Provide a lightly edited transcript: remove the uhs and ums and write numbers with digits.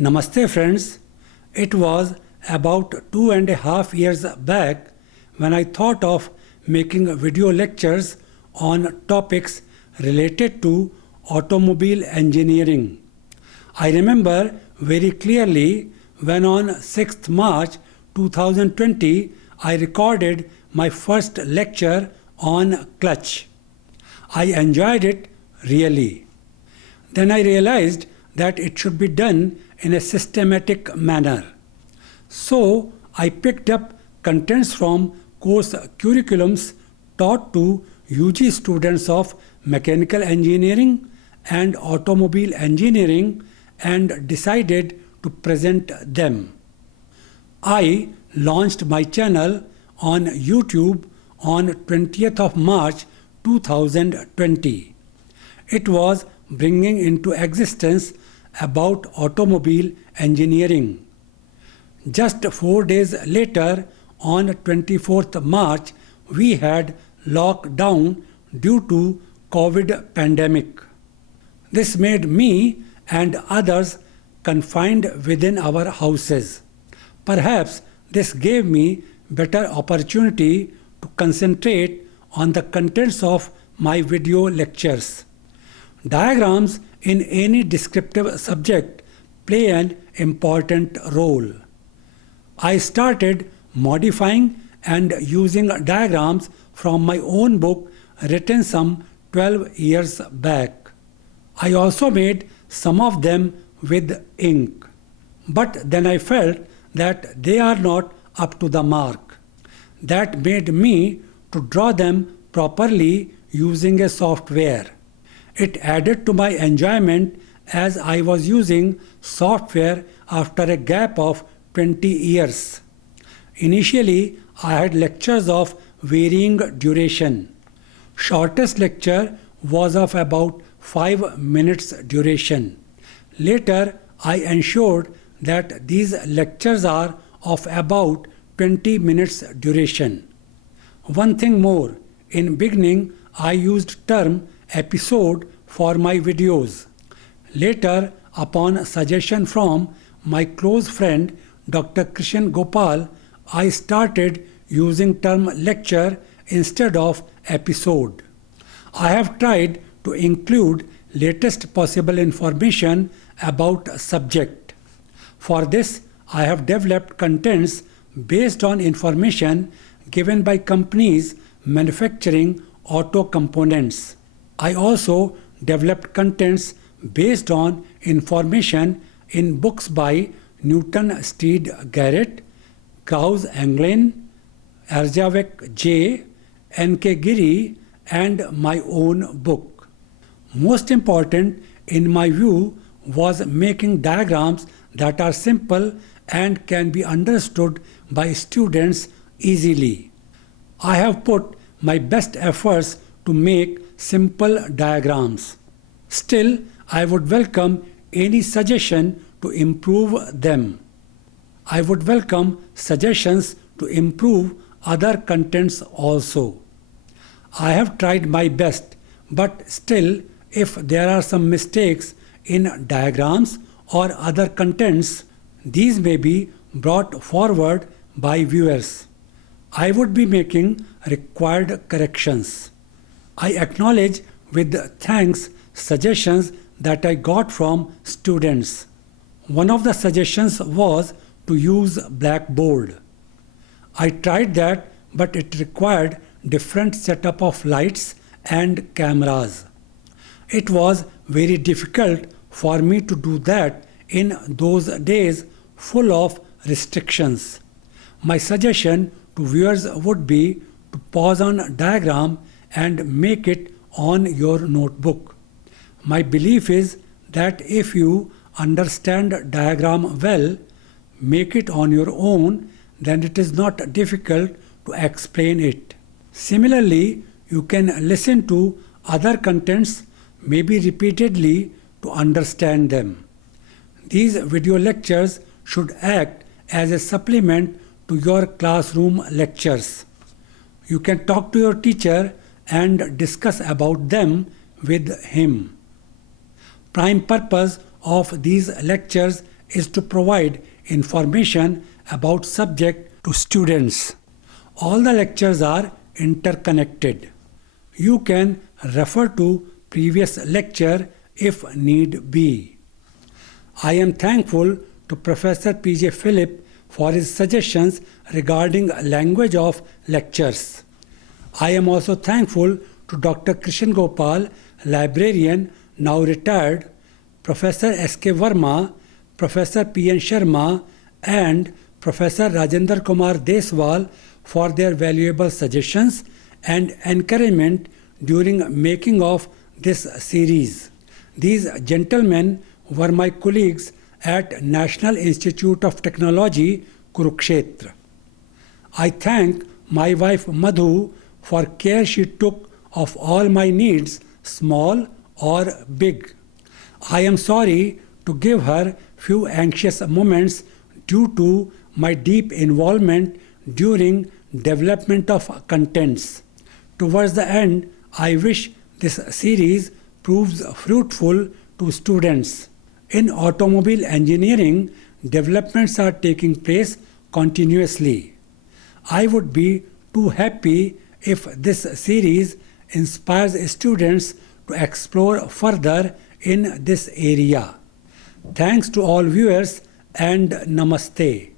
Namaste friends, it was about 2.5 years back when I thought of making video lectures on topics related to automobile engineering. I remember very clearly when on 6th March 2020 I recorded my first lecture on clutch. I enjoyed it really. Then I realized that it should be done in a systematic manner. So I picked up contents from course curriculums taught to UG students of mechanical engineering and automobile engineering and decided to present them. I launched my channel on YouTube on 20th of March 2020. It was bringing into existence about automobile engineering. Just 4 days later, on 24th March, we had lockdown due to COVID pandemic. This made me and others confined within our houses. Perhaps this gave me better opportunity to concentrate on the contents of my video lectures. Diagrams in any descriptive subject play an important role. I started modifying and using diagrams from my own book written some 12 years back. I also made some of them with ink. But then I felt that they are not up to the mark. That made me to draw them properly using a software. It added to my enjoyment as I was using software after a gap of 20 years. Initially, I had lectures of varying duration. Shortest lecture was of about 5 minutes duration. Later, I ensured that these lectures are of about 20 minutes duration. One thing more, in beginning I used term episode for my videos. Later, upon suggestion from my close friend Dr. Krishan Gopal, I started using term lecture instead of episode. I have tried to include latest possible information about a subject. For this, I have developed contents based on information given by companies manufacturing auto components. I also developed contents based on information in books by Newton Steed Garrett, Krauss Anglin, Arjavec J, N.K. Giri, and my own book. Most important, in my view, was making diagrams that are simple and can be understood by students easily. I have put my best efforts to make simple diagrams. Still, I would welcome any suggestion to improve them. I would welcome suggestions to improve other contents also. I have tried my best, but still, if there are some mistakes in diagrams or other contents, these may be brought forward by viewers. I would be making required corrections. I acknowledge with thanks suggestions that I got from students. One of the suggestions was to use blackboard. I tried that, but it required different setup of lights and cameras. It was very difficult for me to do that in those days full of restrictions. My suggestion to viewers would be to pause on diagram and make it on your notebook. My belief is that if you understand diagram well, make it on your own, then it is not difficult to explain it. Similarly, you can listen to other contents maybe repeatedly to understand them. These video lectures should act as a supplement to your classroom lectures. You can talk to your teacher and discuss about them with him. Prime purpose of these lectures is to provide information about subject to students. All the lectures are interconnected. You can refer to previous lecture if need be. I am thankful to Professor P.J. Philip for his suggestions regarding language of lectures. I am also thankful to Dr. Krishan Gopal, librarian, now retired, Professor S.K. Verma, Professor P.N. Sharma, and Professor Rajendra Kumar Deswal for their valuable suggestions and encouragement during making of this series. These gentlemen were my colleagues at National Institute of Technology, Kurukshetra. I thank my wife Madhu for care she took of all my needs, small or big. I am sorry to give her few anxious moments due to my deep involvement during development of contents. Towards the end, I wish this series proves fruitful to students. In automobile engineering, developments are taking place continuously. I would be too happy if this series inspires students to explore further in this area. Thanks to all viewers and Namaste.